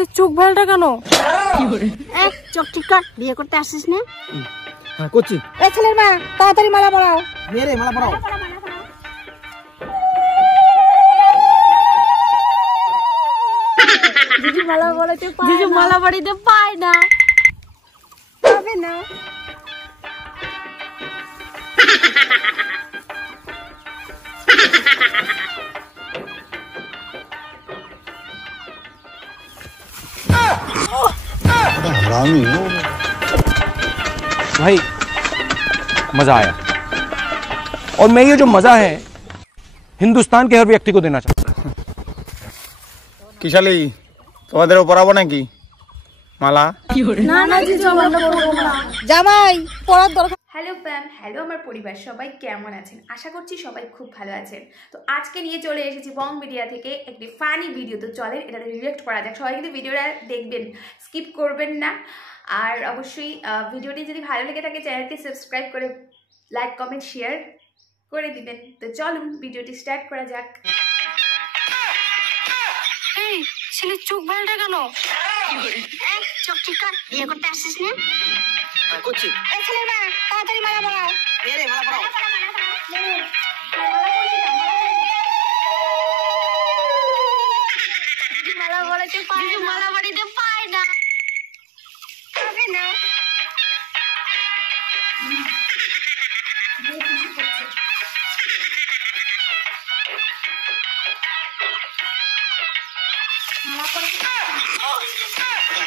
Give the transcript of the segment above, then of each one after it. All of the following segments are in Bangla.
ছেলে চোখ ভালটা কেন? চোখ ঠিক কর, বিয়ে করতে আসিস না? হ্যাঁ করছি। এই ছেলের মা তাড়াতাড়ি মালা পরাও। নে রে মালা পরাও। দিদি মালা পরাতে পায় দিদি মালা বাড়িতে পায় না। পাবে না। हरामी हो भाई, मजा आया और मैं ये जो मजा है हिंदुस्तान के हर व्यक्ति को देना चाहता हूँ। কিশালি তোমাদের পরাবো নাকি মালা? না না জিজু আমরা পরবো না। জামাই পরার দরকার। হ্যালো ফ্যাম, হ্যালো আমার পরিবার, সবাই কেমন আছেন? আশা করছি সবাই খুব ভালো আছেন। তো আজকে নিয়ে চলে এসেছি বং মিডিয়া থেকে একটি ফানি ভিডিও। তো চলেন এটাতে রিঅ্যাক্ট করা যাক। সবাই কিন্তু ভিডিওটা দেখবেন, স্কিপ করবেন না। আর অবশ্যই ভিডিওটি যদি ভালো লেগে থাকে চ্যানেলটি সাবস্ক্রাইব করে লাইক কমেন্ট শেয়ার করে দিবেন। তো চলুন ভিডিওটি স্টার্ট করা যাক। এই ছেলে চোখ ভালটা কেন? চোখ ঠিক কর, বিয়ে করতে আসিস না? হ্যাঁ করছি। এই ছেলের মা তাড়াতাড়ি মালা পরাও। নে রে মালা পরাও। মালা পরাতে পায় না। মালা বাড়িতে পায় না। পাবে না।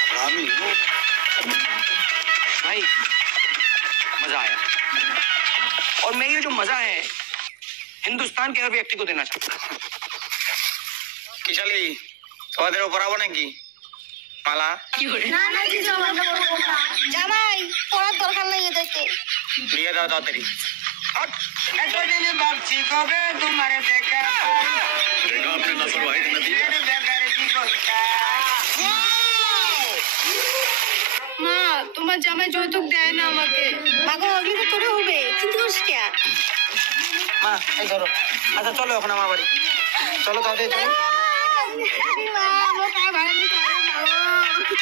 हरामी हो भाई, मजा आया और मैं ये जो मजा है हिंदुस्तान के हर व्यक्ति को देना चाहता हूँ। কিশালি তোমাদের পরাবো নাকি মালা? না না জিজু আমরা পরবো না। জামাই পরার দরকার নাই এদেরকে। বিয়ে দাও তাড়াতাড়ি। এতদিন ভাবছি কবে তোমারে দেখা देखा आपने नसर वाहिद नदी মা তোমার জামাই যৌতুক দেয় না আমাকে। মাগো অগ্নি তো তোরে হবে, চিন্তা করিস কে? মা এই ধরো। আচ্ছা চলো এখন আমার বাড়ি চলো তাড়াতাড়ি চলো।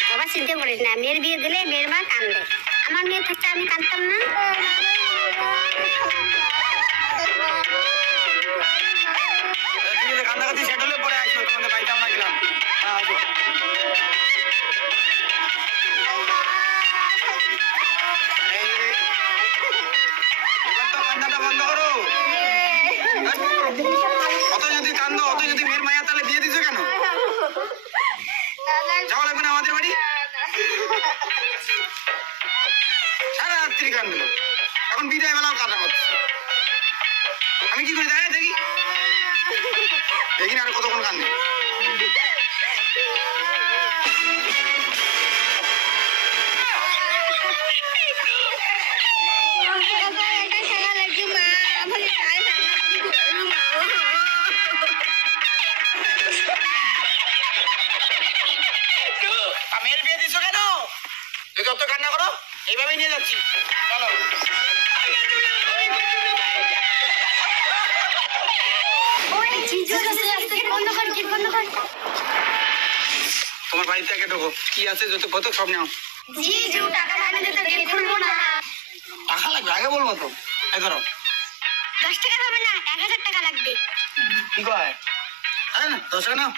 বাবা চিন্তা করিস না, মেয়ের বিয়ে দিলে মেয়ের মা কান্দে। আমার মেয়ে থাকতে আমি কাঁদতাম না। তুমি যে কান্দাকাটি সেট হলে পরে আসো, তোমাদের বাড়িতে আমরা গেলাম। হ্যাঁ আসো। এবার তো কান্দাটা বন্ধ করো। অত যদি কান্দো, অত যদি মেয়ের মায়া, তাহলে বিয়ে দিছো কেন? যাওয়া লাগবে না আমাদের বাড়ি? সারা রাত্রি কান্দলো, এখন বিদায় বেলাও কাঁদা করছে। আমি কি করি দেখি দেখি দেখি না আর কতক্ষণ কান্দে। মেয়ের বিয়ে দিছো কেন? যদি অত কান্না করো এইভাবেই নিয়ে যাচ্ছি। চলো তোমার বাড়িতে আগে ঢোকো, কি আছে যত কত সব নাও। জিজু টাকা না দিলে তো গেট খুলবো না। টাকা লাগবে আগে বলবো তো। এই ধরো। 10 টাকা হবে না, 1000 টাকা লাগবে। কি কয়? আরে না 10 টাকা নাও।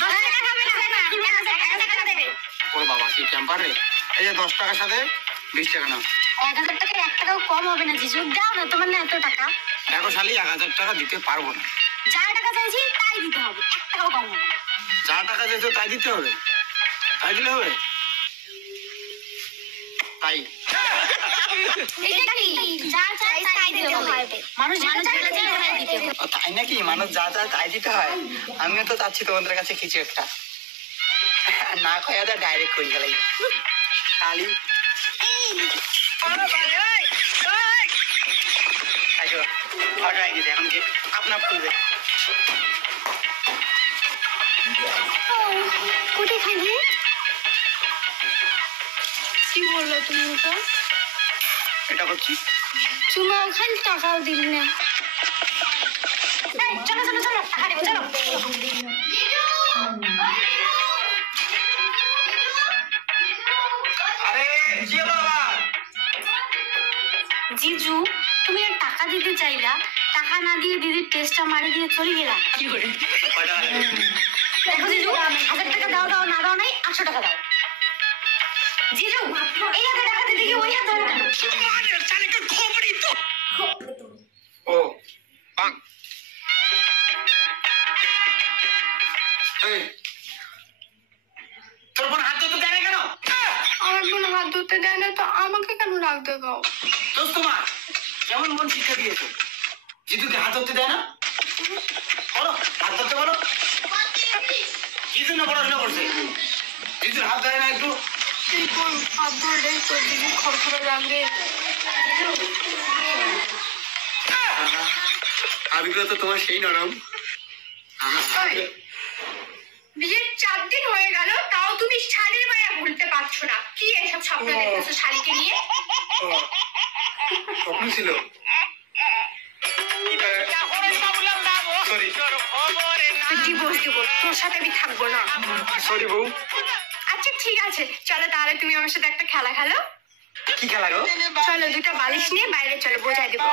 10 টাকা হবে না, 1000 টাকা দেবে। ওরে বাবা কি টেম্পার রে। এই যে 10 টাকার সাথে 20 টাকা নাও। 1000 টাকা 1 টাকাও কম হবে না জিজু। দাও না, তোমার না এত টাকা। দেখো শালি 1000 টাকা দিতে পারবো না। যা টাকা চাইছি তাই দিতে হবে, 1 টাকাও কম হবে না। যা টাকা চাইছো তাই দিতে হবে? তাই দিলে হবে? তাই এটা কি? যা চাই তাই দিতে হবে। মানুষ যেটা চায় তাই দিতে হবে। তাই নাকি? মানুষ যা চায় তাই দিতে হয়? আমিও তো চাচ্ছি তোমাদের কাছে কিছু একটা না খাওয়া যা ডাইরেক্ট হয়ে গেলাই খালি। আসো ফটো আই দিতে এখন কি আপনা খুলবে। কোথায় খাইবে? কি বললো তুমি? ওটা এটা করছি। চুমা খালি টাকাও দিলি না। চলো চলো চলো, টাকা দেবো চলো। জিজু তুমি আর টাকা দিতে চাইলা, টাকা না দিয়ে দিদির টেস্টটা মারি দিয়ে চলে গেলা। দেখো জিজু, 1000 টাকা দাও দাও না দাও নাই 800 টাকা দাও। জিজু এই হাতে টাকা দিতে গিয়ে ওই হাতে ধরে কেন? ও পাক এই তোর বোন হাত ধরতে দেয় না কেন? আমার বোন হাত ধরতে দেয় না তো আমাকে কেন রাগ দেখাও? দোস্ত তোমার কেমন মন শিক্ষা দিয়েছে? জিতুকে হাত ধরতে দেয় না? বলো হাত ধরতে বলো। কি জন্য পড়াশোনা করছে? জিতুর হাত ধরে না একটু? হাত ধরে তো দিদি খড়খড়ে লাগবে। আবিগুলো তো তোমার সেই নরম। বিয়ের 4 দিন হয়ে গেল তাও তুমি শাড়ির মায়া ভুলতে পারছো না। কি এসব স্বপ্ন দেখতেছো শাড়িকে নিয়ে? স্বপ্ন ছিল। সরি ডিভোর্স দেবো, তোর সাথে আমি থাকবো না। সরি বউ। আচ্ছা ঠিক আছে, চলো তাহলে তুমি আমার সাথে একটা খেলা খেলো। কি খেলা গো? চলো 2টা বালিশ নিয়ে বাইরে চলো, বোঝাই দেবো।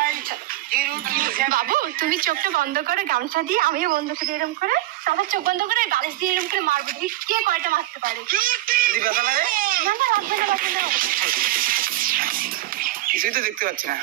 বাবু তুমি চোখটা বন্ধ করে গামছা দিয়ে, আমিও বন্ধ করি এরকম করে, সবার চোখ বন্ধ করে বালিশ দিয়ে এরকম করে মারবো, দেখি কে কয়টা মারতে পারে। যদি ব্যথা লাগে? না না লাগবে না, লাগবে না। কিছুই তো দেখতে পাচ্ছি না।